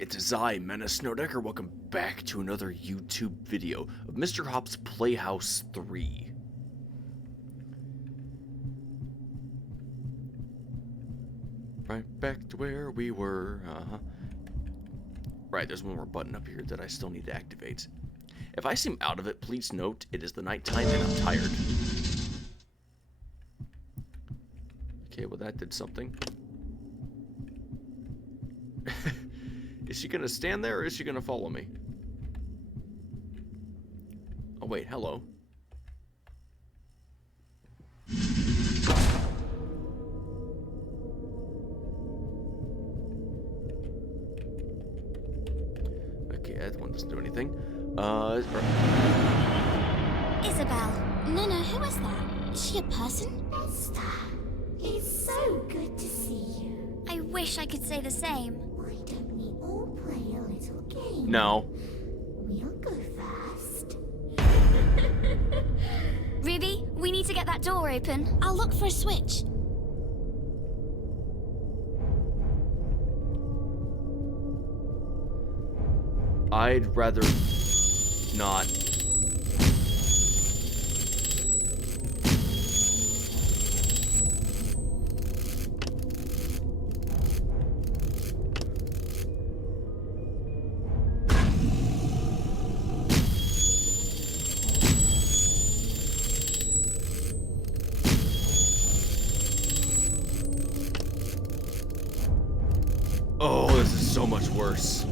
It is I, Menace Snowdecker. Welcome back to another YouTube video of Mr. Hopp's Playhouse 3. Right back to where we were, Right, there's one more button up here that I still need to activate. If I seem out of it, please note it is the nighttime and I'm tired. Okay, well that did something. Is she gonna stand there or is she gonna follow me? Oh wait, hello. Okay, that one doesn't do anything. Isabel. No, who is that? Is she a person? Esther, it's so good to see you. I wish I could say the same. Why don't we all play a little game? No. We'll go first. Ruby, we need to get that door open. I'll look for a switch. I'd rather not. Oh, this is so much worse.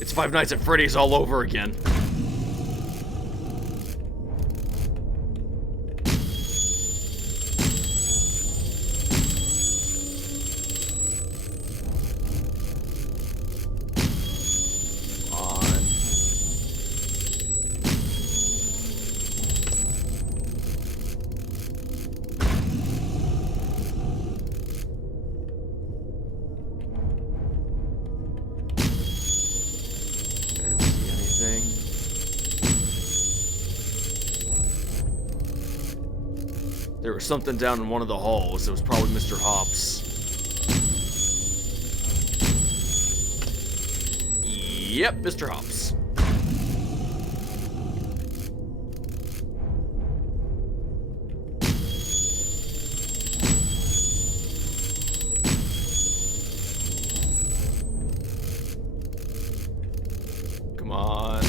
It's Five Nights at Freddy's all over again. There was something down in one of the halls. It was probably Mr. Hopp's. Yep, Mr. Hopp's. Come on.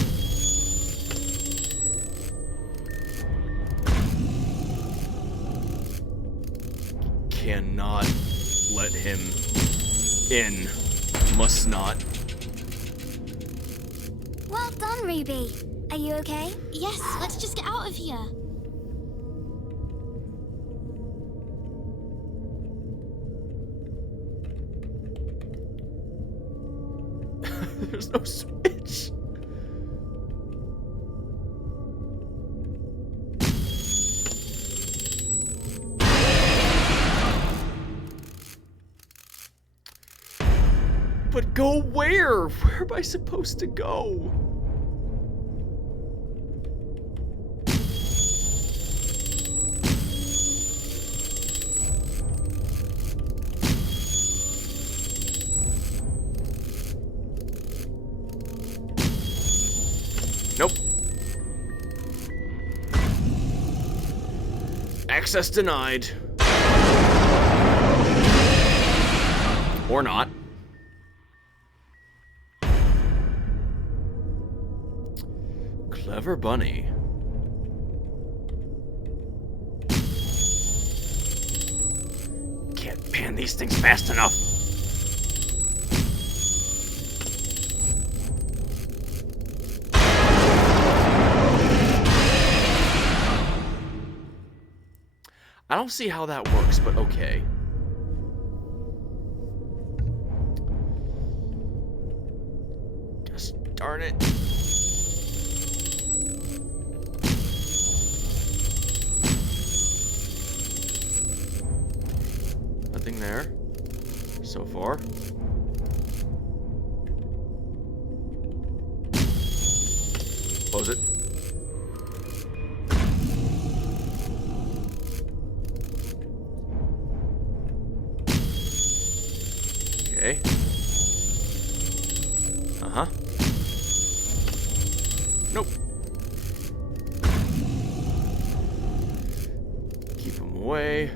Cannot let him in. Must not. Well done, Ruby. Are you okay? Yes, let's just get out of here. There's no switch. But go where? Where am I supposed to go? Nope. Access denied. Or not. Clever bunny. Can't pan these things fast enough. I don't see how that works, but okay. Just darn it. Nothing there so far. Close it. Nope. Keep him away.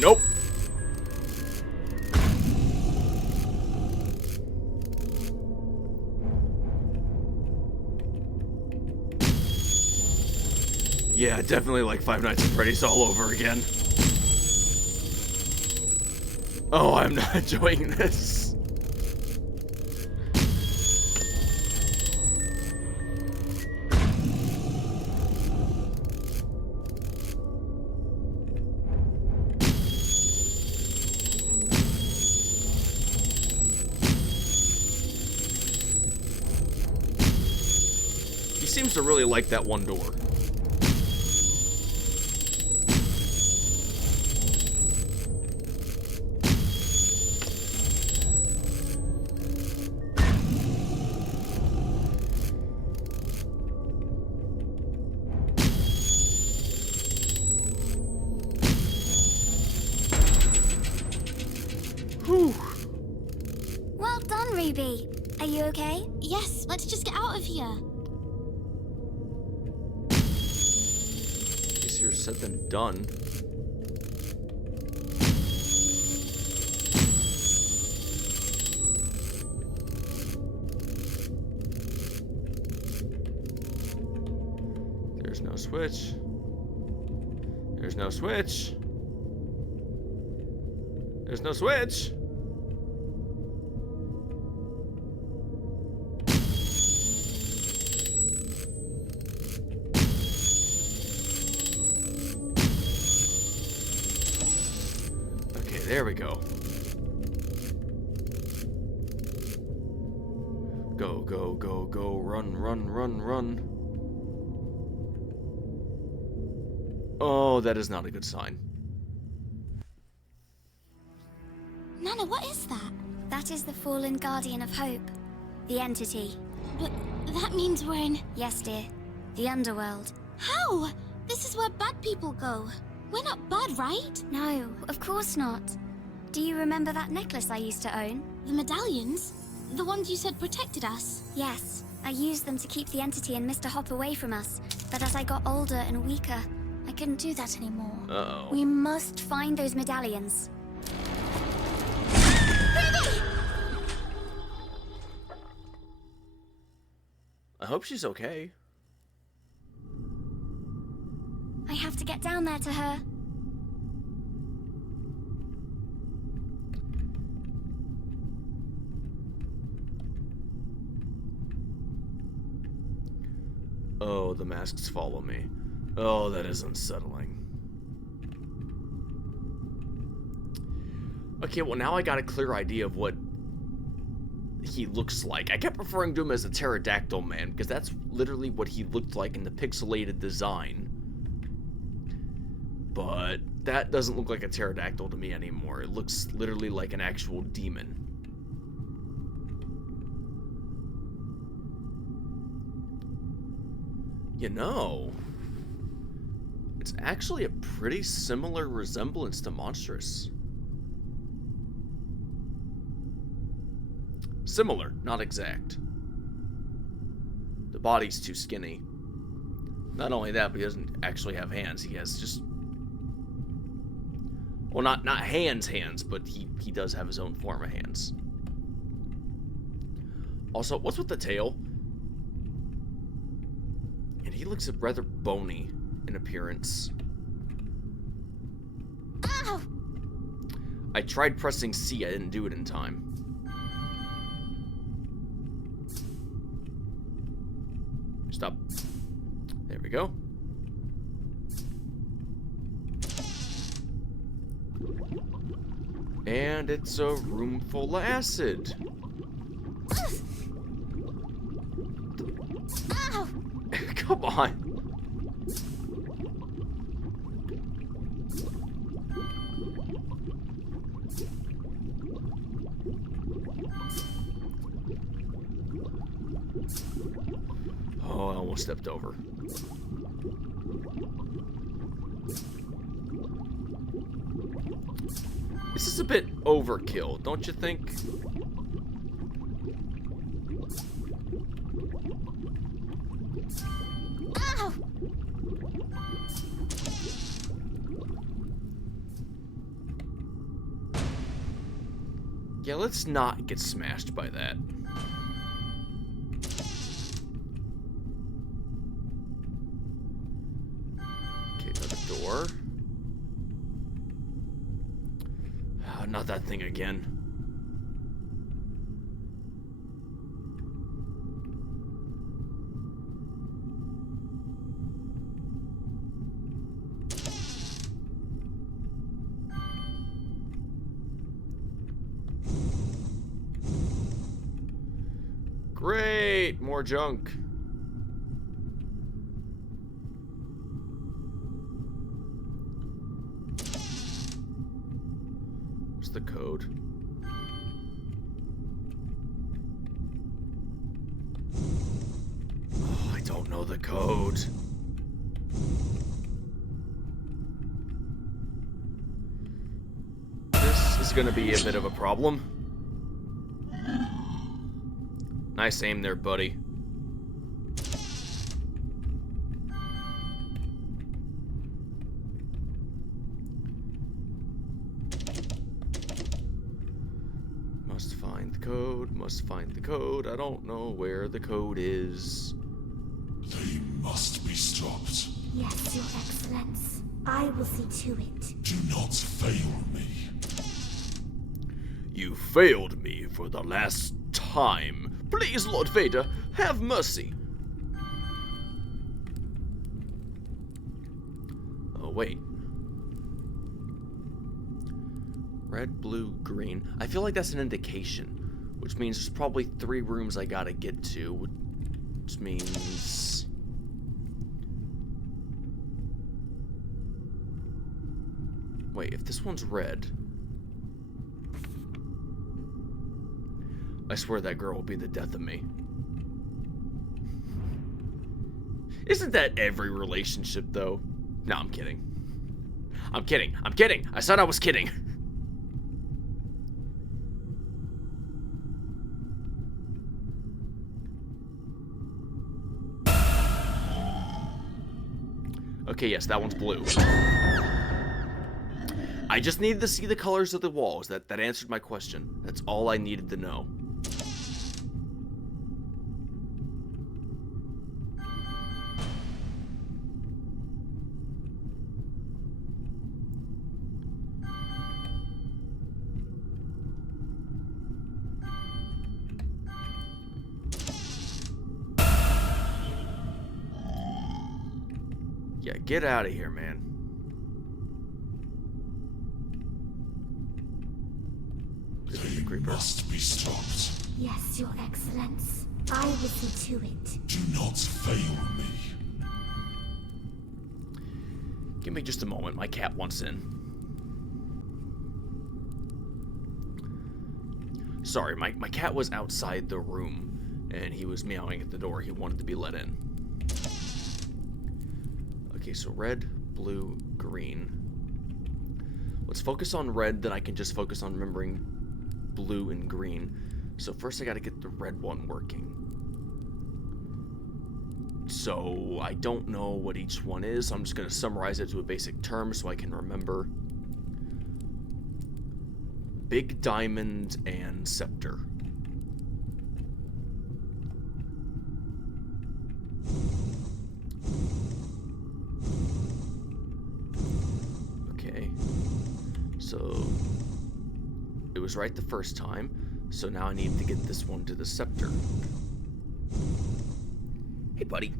Nope. Yeah, definitely like Five Nights at Freddy's all over again. Oh, I'm not enjoying this. He seems to really like that one door. Whew. Well done, Ruby. Are you okay? Yes, let's just get out of here. Easier said than done. There's no switch. There's no switch. There's no switch. Okay, there we go. Go, go, go, go. Run, run, run, run. Oh, that is not a good sign. Nana, what is that? That is the fallen guardian of hope. The entity. But that means we're in... Yes, dear. The underworld. How? This is where bad people go. We're not bad, right? No, of course not. Do you remember that necklace I used to own? The medallions? The ones you said protected us? Yes. I used them to keep the entity and Mr. Hopp away from us. But as I got older and weaker, I couldn't do that anymore. Uh-oh. We must find those medallions. I hope she's okay. I have to get down there to her. Oh, the masks follow me. Oh, that is unsettling. Okay, well now I got a clear idea of what he looks like. I kept referring to him as a pterodactyl man because that's literally what he looked like in the pixelated design. But that doesn't look like a pterodactyl to me anymore. It looks literally like an actual demon. You know, it's actually a pretty similar resemblance to Monstrous. Similar, not exact. The body's too skinny. Not only that, but he doesn't actually have hands. He has just... Well, not hands, but he does have his own form of hands. Also, what's with the tail? And he looks rather bony in appearance. Ow! I tried pressing C, I didn't do it in time. Stop. There we go. And it's a room full of acid. Ow! Come on. almost stepped over. This is a bit overkill, don't you think? Ow! Yeah, let's not get smashed by that. Okay, another door. Oh, not that thing again. Great! More junk. What's the code? Oh, I don't know the code. This is gonna be a bit of a problem. Nice aim there, buddy. Must find the code, must find the code. I don't know where the code is. They must be stopped. Yes, Your Excellence. I will see to it. Do not fail me. You failed me for the last time. Please, Lord Vader, have mercy. Oh, wait. Red, blue, green. I feel like that's an indication, which means there's probably 3 rooms I gotta get to, which means... Wait, if this one's red... I swear that girl will be the death of me. Isn't that every relationship, though? No, I'm kidding. I'm kidding. I'm kidding. I said I was kidding. Okay, yes, that one's blue. I just needed to see the colors of the walls. That answered my question. That's all I needed to know. Yeah, get out of here, man. The creeper. Must be stopped. Yes, Your Excellence. I will see to it. Do not fail me. Give me just a moment. My cat wants in. Sorry, my cat was outside the room, and he was meowing at the door. He wanted to be let in. Okay, so red, blue, green. Let's focus on red, then I can just focus on remembering blue and green. So first I gotta get the red one working. So I don't know what each one is, so I'm just gonna summarize it to a basic term so I can remember. Big diamond and scepter. Okay. So it was right the first time, so now I need to get this one to the scepter. Hey, buddy.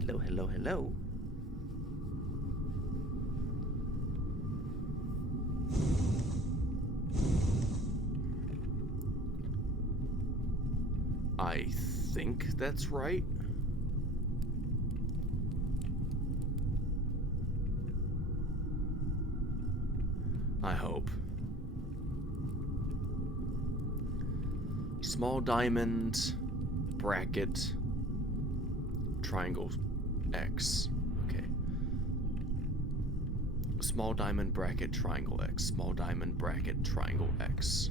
Hello, hello, hello. I think that's right. I hope. Small diamond, bracket, triangle X. Okay. Small diamond, bracket, triangle X. Small diamond, bracket, triangle X.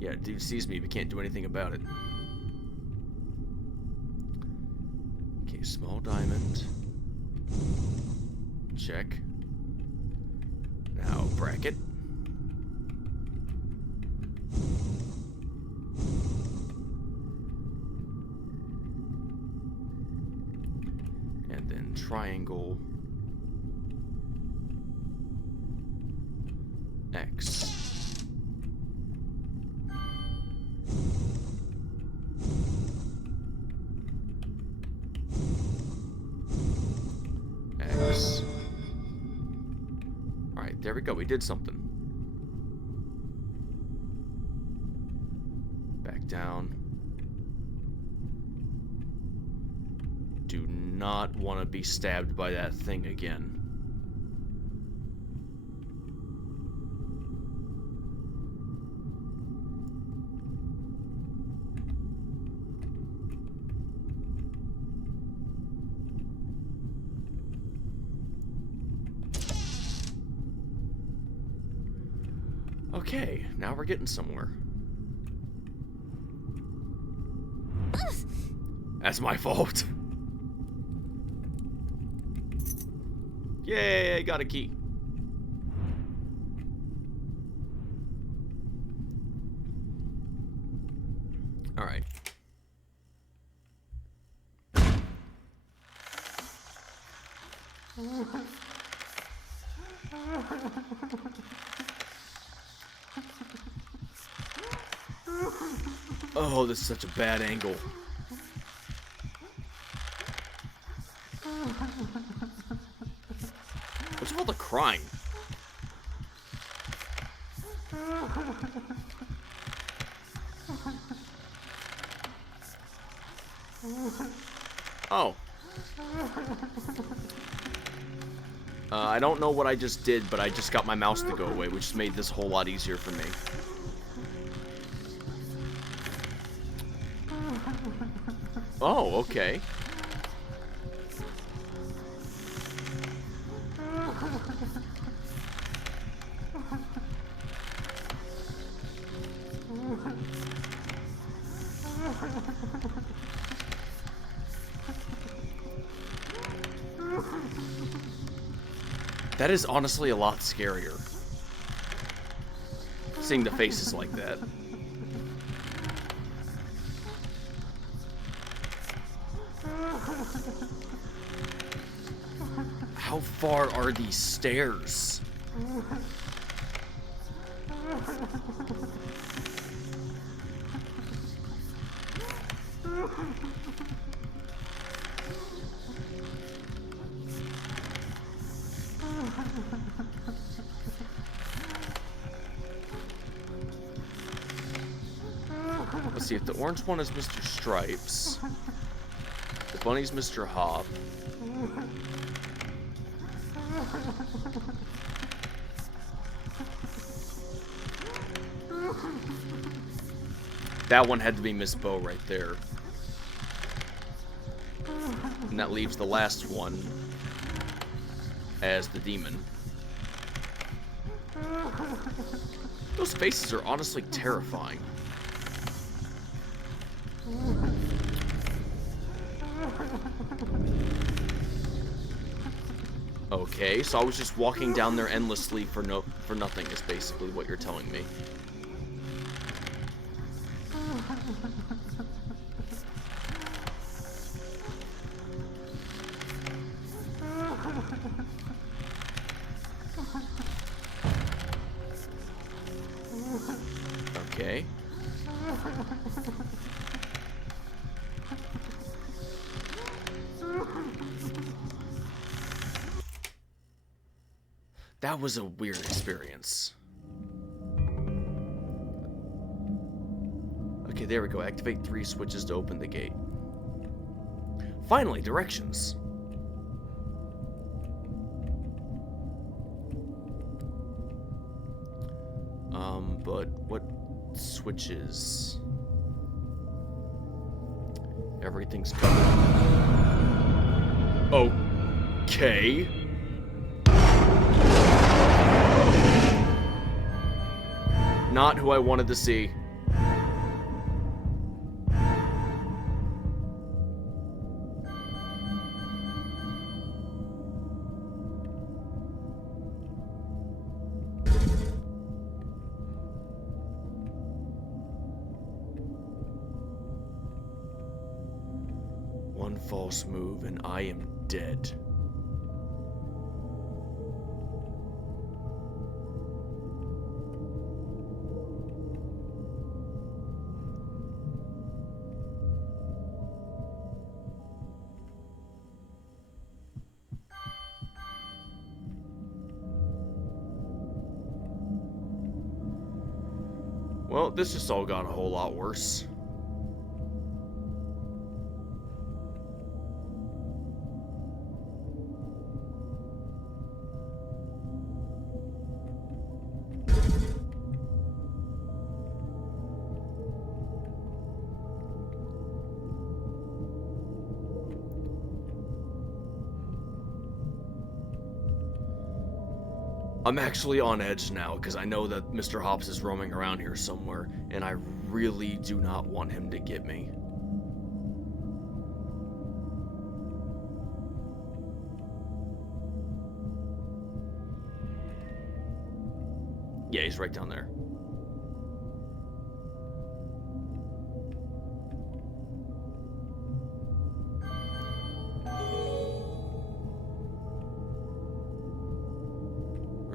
Yeah, dude sees me, but can't do anything about it. Okay, small diamond. Check. Now, bracket. And then triangle. X. X. Alright, there we go. We did something. Back down. Do not want to be stabbed by that thing again. Okay, now we're getting somewhere. That's my fault. Yay, I got a key. All right. Oh, this is such a bad angle. What's with all the crying? Oh. I don't know what I just did, but I just got my mouse to go away, which made this a whole lot easier for me. Oh, okay. That is honestly a lot scarier. Seeing the faces like that. How far are these stairs? Let's see, if the orange one is Mr. Stripes, the bunny's Mr. Hopp. That one had to be Miss Bow right there. And that leaves the last one as the demon. Those faces are honestly terrifying. Okay, so I was just walking down there endlessly for nothing is basically what you're telling me. Okay. That was a weird experience. Okay, there we go. Activate 3 switches to open the gate. Finally, directions. But what switches? Everything's covered. Okay. Not who I wanted to see. One false move and I am dead. Well, this just all got a whole lot worse. I'm actually on edge now, because I know that Mr. Hops is roaming around here somewhere, and I really do not want him to get me. Yeah, he's right down there.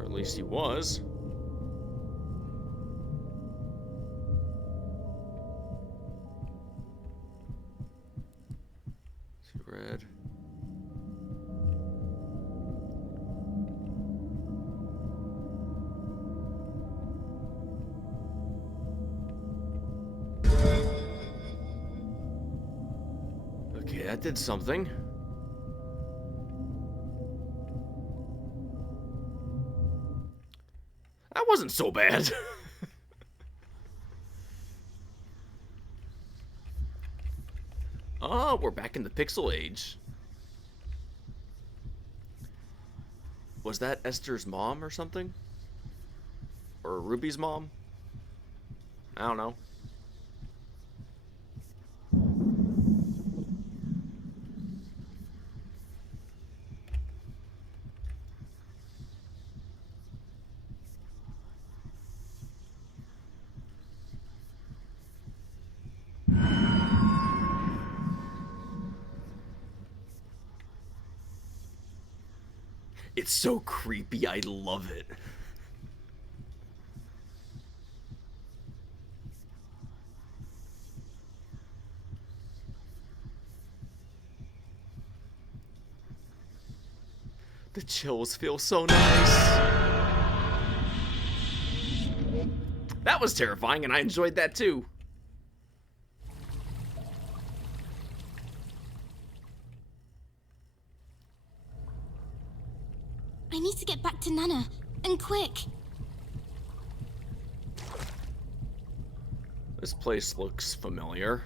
At least he was. See red. Okay, that did something. That wasn't so bad. Oh, we're back in the pixel age. Was that Esther's mom or something? Or Ruby's mom? I don't know. It's so creepy, I love it. The chills feel so nice. That was terrifying, and I enjoyed that too. I need to get back to Nana, and quick. This place looks familiar.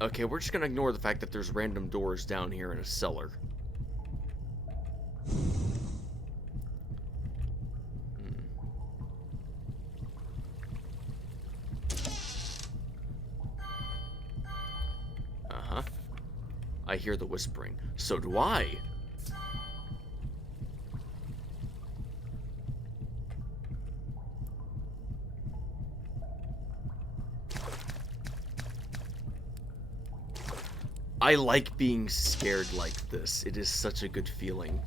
Okay, we're just gonna ignore the fact that there's random doors down here in a cellar. Uh-huh. I hear the whispering. So do I. I like being scared like this. It is such a good feeling.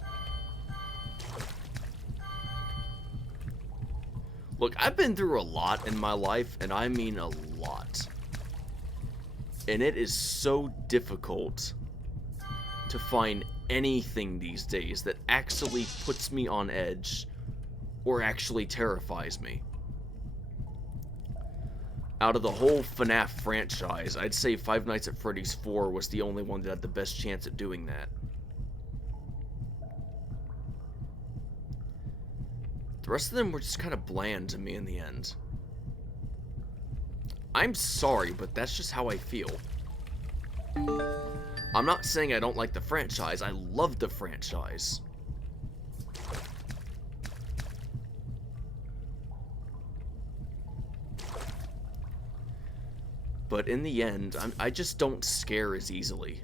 Look, I've been through a lot in my life, and I mean a lot. And it is so difficult to find anything these days that actually puts me on edge or actually terrifies me. Out of the whole FNAF franchise, I'd say Five Nights at Freddy's 4 was the only one that had the best chance at doing that. The rest of them were just kind of bland to me in the end. I'm sorry, but that's just how I feel. I'm not saying I don't like the franchise. I love the franchise. But in the end, I just don't scare as easily.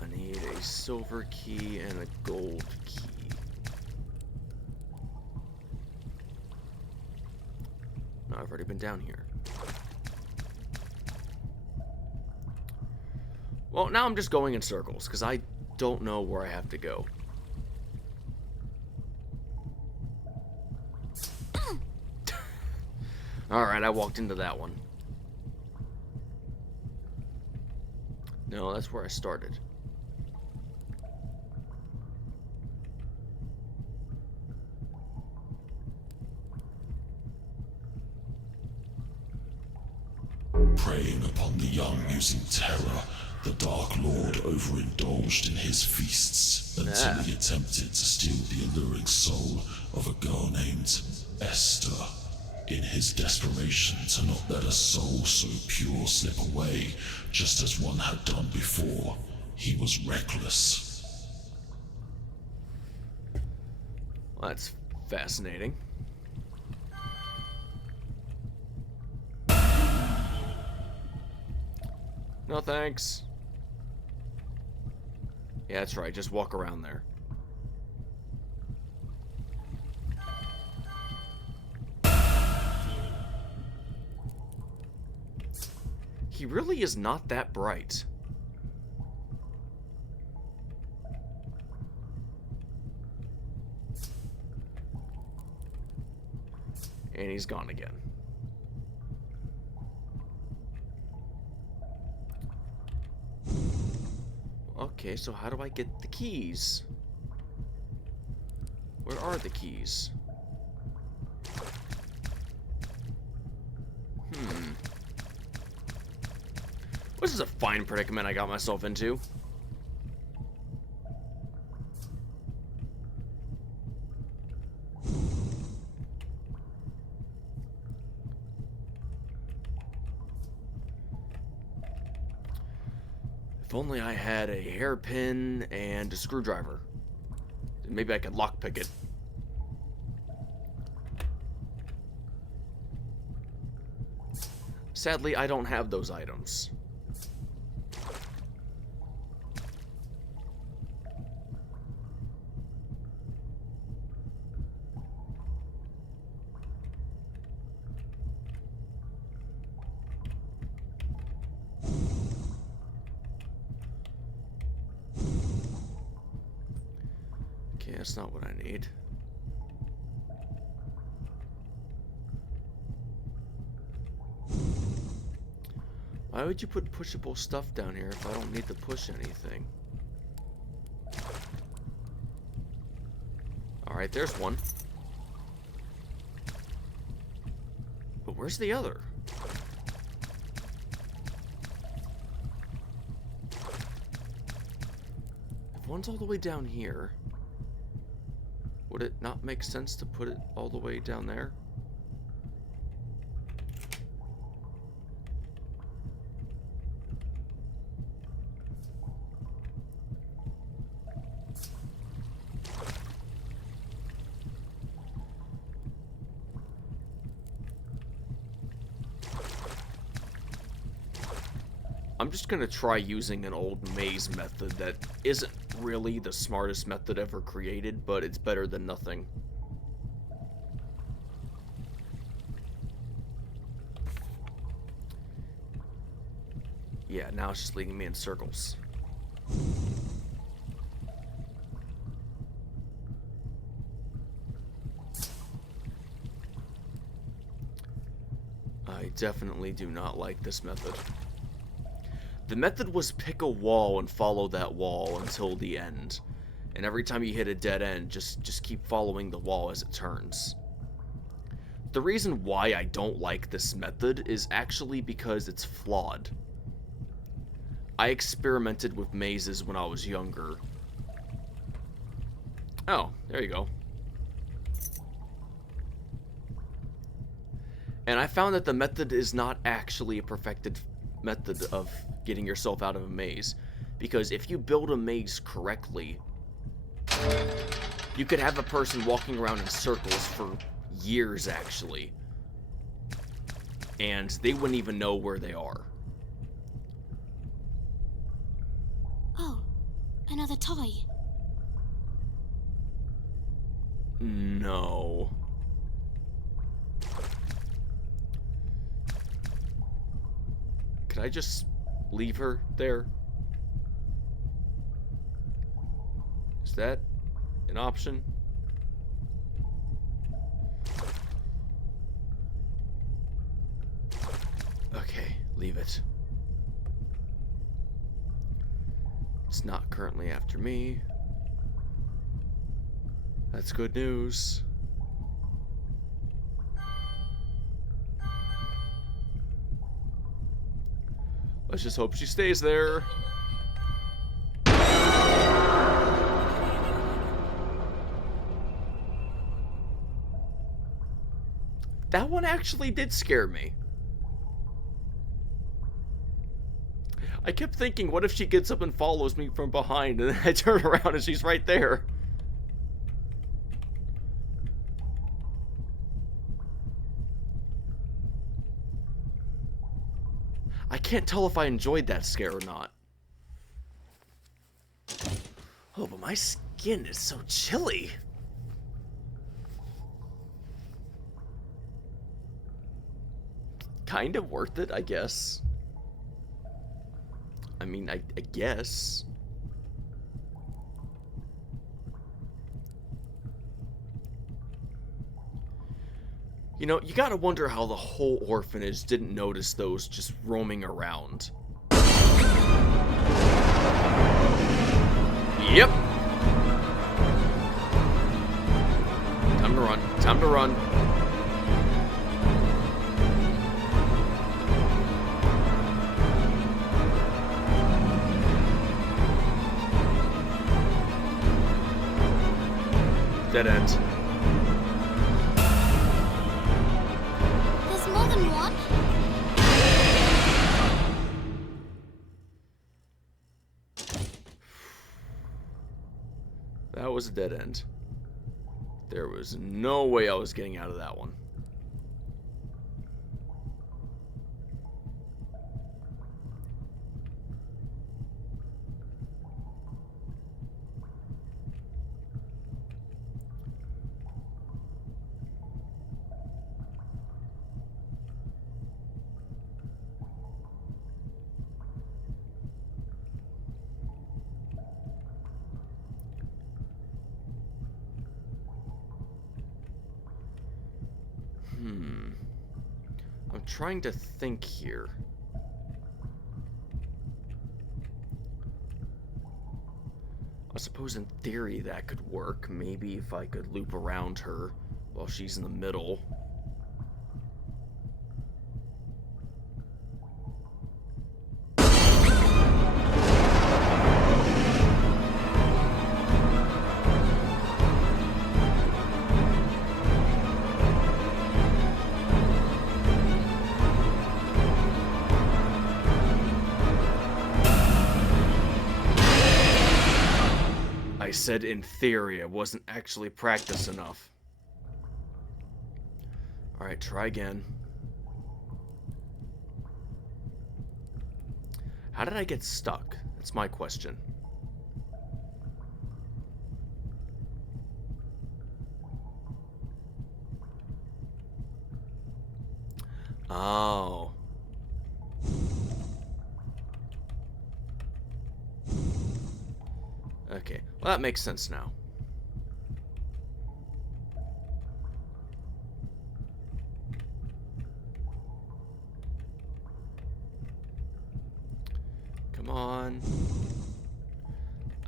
I need a silver key and a gold key. No, I've already been down here. Well, now I'm just going in circles, because I don't know where I have to go. Alright, I walked into that one. No, that's where I started. Preying upon the young using terror, the Dark Lord overindulged in his feasts until he attempted to steal the alluring soul of a girl named Esther. In his desperation to not let a soul so pure slip away, just as one had done before, he was reckless. Well, that's fascinating. No thanks. Yeah, that's right. Just walk around there. He really is not that bright. And he's gone again. Okay, so how do I get the keys? Where are the keys? This is a fine predicament I got myself into. If only I had a hairpin and a screwdriver. Maybe I could lockpick it. Sadly, I don't have those items. Okay, that's not what I need. Why would you put pushable stuff down here if I don't need to push anything? Alright, there's one. But where's the other? If one's all the way down here, would it not make sense to put it all the way down there? I'm just gonna try using an old maze method that isn't really the smartest method ever created, but it's better than nothing. Yeah, now it's just leading me in circles. I definitely do not like this method. The method was pick a wall and follow that wall until the end. And every time you hit a dead end, just keep following the wall as it turns. The reason why I don't like this method is actually because it's flawed. I experimented with mazes when I was younger. Oh, there you go. And I found that the method is not actually a perfected method of getting yourself out of a maze. Because if you build a maze correctly, you could have a person walking around in circles for years, actually. And they wouldn't even know where they are. Oh, another toy. No. Could I just leave her there? Is that an option? Okay, leave it. It's not currently after me. That's good news. Let's just hope she stays there. That one actually did scare me. I kept thinking, what if she gets up and follows me from behind, and then I turn around and she's right there. I can't tell if I enjoyed that scare or not. Oh, but my skin is so chilly. Kind of worth it, I guess. I mean, I guess. You know, you gotta wonder how the whole orphanage didn't notice those just roaming around. Yep. Time to run. Time to run. Dead end. There's more than one? That was a dead end. There was no way I was getting out of that one. I'm trying to think here. I suppose in theory that could work. Maybe if I could loop around her while she's in the middle. I said in theory, I wasn't actually practiced enough. Alright, try again. How did I get stuck? That's my question. Oh. Okay, well that makes sense now. Come on.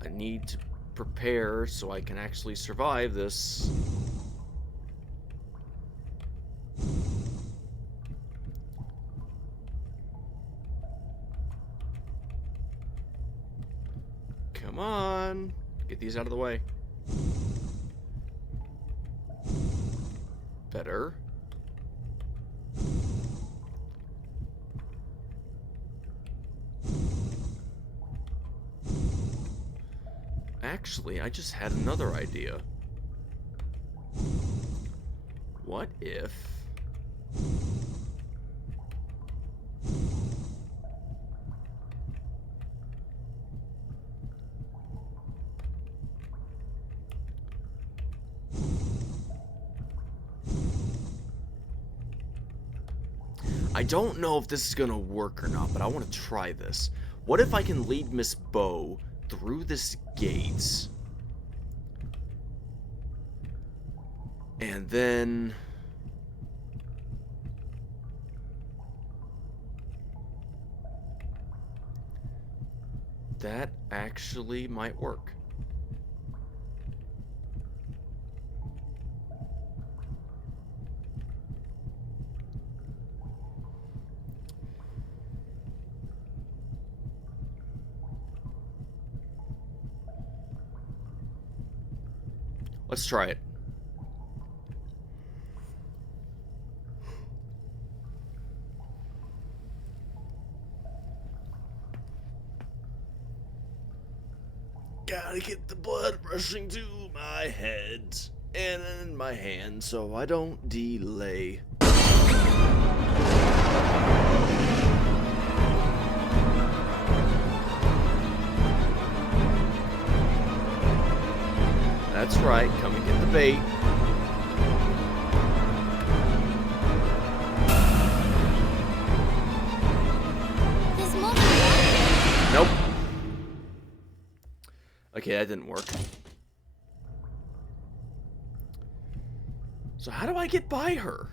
I need to prepare so I can actually survive this. Come on. Get these out of the way. Better. Actually, I just had another idea. What if... I don't know if this is gonna work or not, but I want to try this. What if I can lead Miss Bow through this gate? And then... that actually might work. Let's try it. Gotta get the blood rushing to my head and in my hand so I don't delay. That's right, come and get the bait. There's more than one. Nope. Okay, that didn't work. So how do I get by her?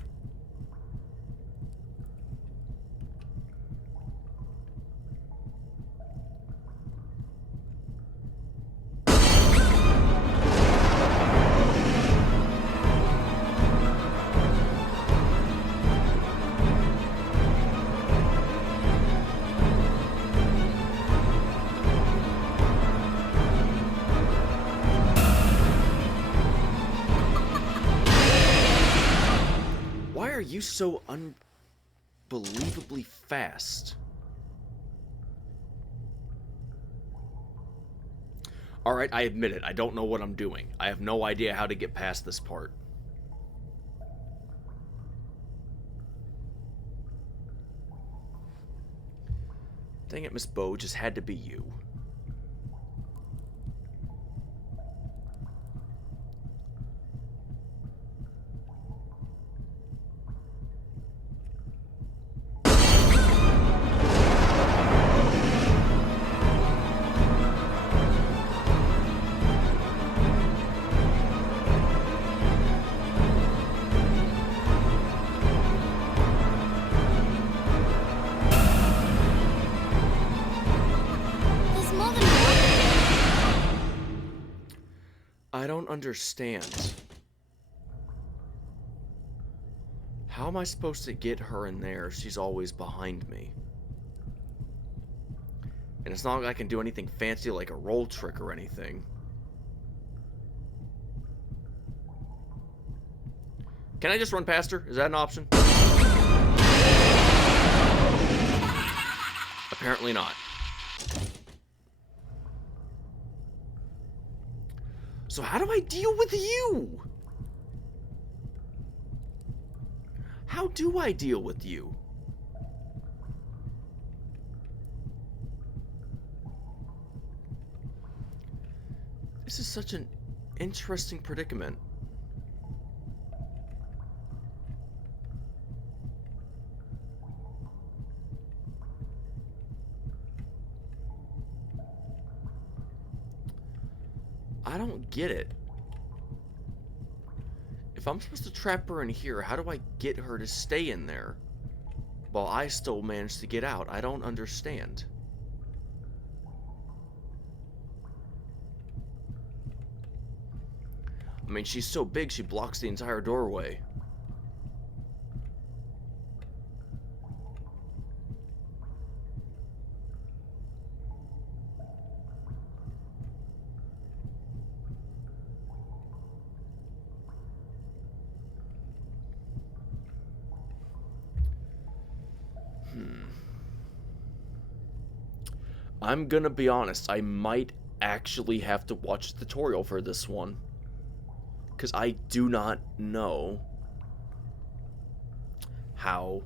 Why are you so unbelievably fast? Alright, I admit it. I don't know what I'm doing. I have no idea how to get past this part. Dang it, Miss Bow, just had to be you. There's more than one. I don't understand. How am I supposed to get her in there? She's always behind me. And it's not like I can do anything fancy like a roll trick or anything. Can I just run past her? Is that an option? Apparently not. So how do I deal with you? How do I deal with you? This is such an interesting predicament. I don't get it. If I'm supposed to trap her in here, how do I get her to stay in there while I still manage to get out? I don't understand. I mean, she's so big, she blocks the entire doorway. I'm gonna be honest, I might actually have to watch the tutorial for this one. Because I do not know how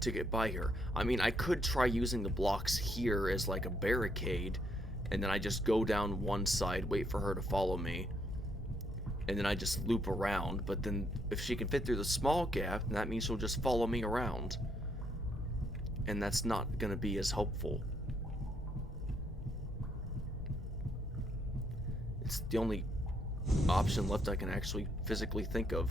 to get by here. I mean, I could try using the blocks here as like a barricade, and then I just go down one side, wait for her to follow me, and then I just loop around. But then if she can fit through the small gap, then that means she'll just follow me around. And that's not going to be as helpful. It's the only option left I can actually physically think of.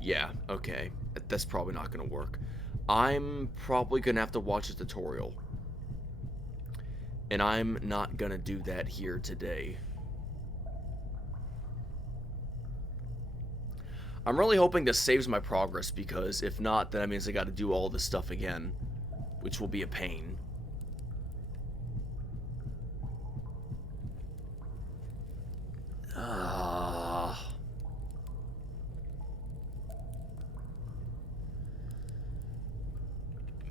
Yeah, okay. That's probably not going to work. I'm probably going to have to watch a tutorial. And I'm not going to do that here today. I'm really hoping this saves my progress, because if not, then that means I got to do all this stuff again, which will be a pain.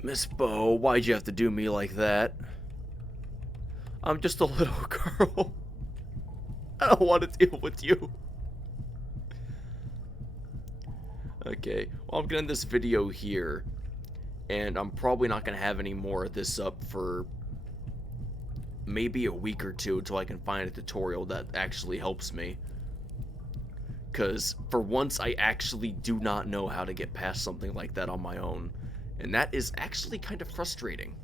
Miss Bo, why'd you have to do me like that? I'm just a little girl. I don't want to deal with you. Okay, well, I'm gonna end this video here. And I'm probably not gonna have any more of this up for maybe a week or two until I can find a tutorial that actually helps me. Because for once, I actually do not know how to get past something like that on my own. And that is actually kind of frustrating.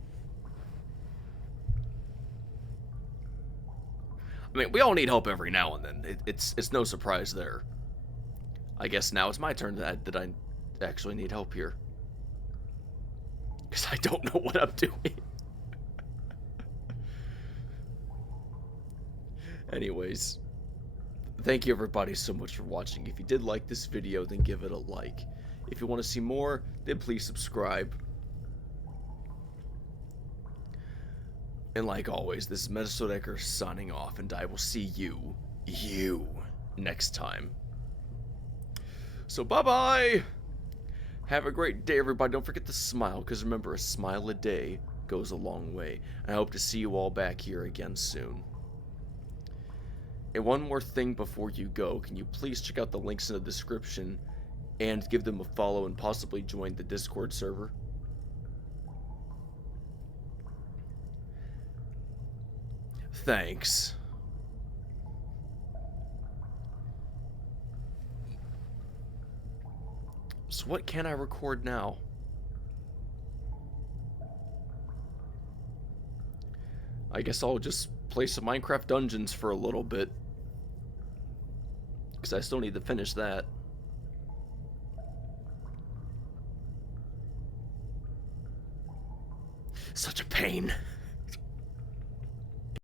I mean, we all need help every now and then. It's no surprise there. I guess now it's my turn that I actually need help here. Because I don't know what I'm doing. Anyways, thank you everybody so much for watching. If you did like this video, then give it a like. If you want to see more, then please subscribe. And like always, this is Metasodecker signing off, and I will see you next time. So bye-bye! Have a great day, everybody. Don't forget to smile, because remember, a smile a day goes a long way. And I hope to see you all back here again soon. And one more thing before you go, can you please check out the links in the description and give them a follow and possibly join the Discord server? Thanks. So what can I record now? I guess I'll just play some Minecraft Dungeons for a little bit, because I still need to finish that. Such a pain.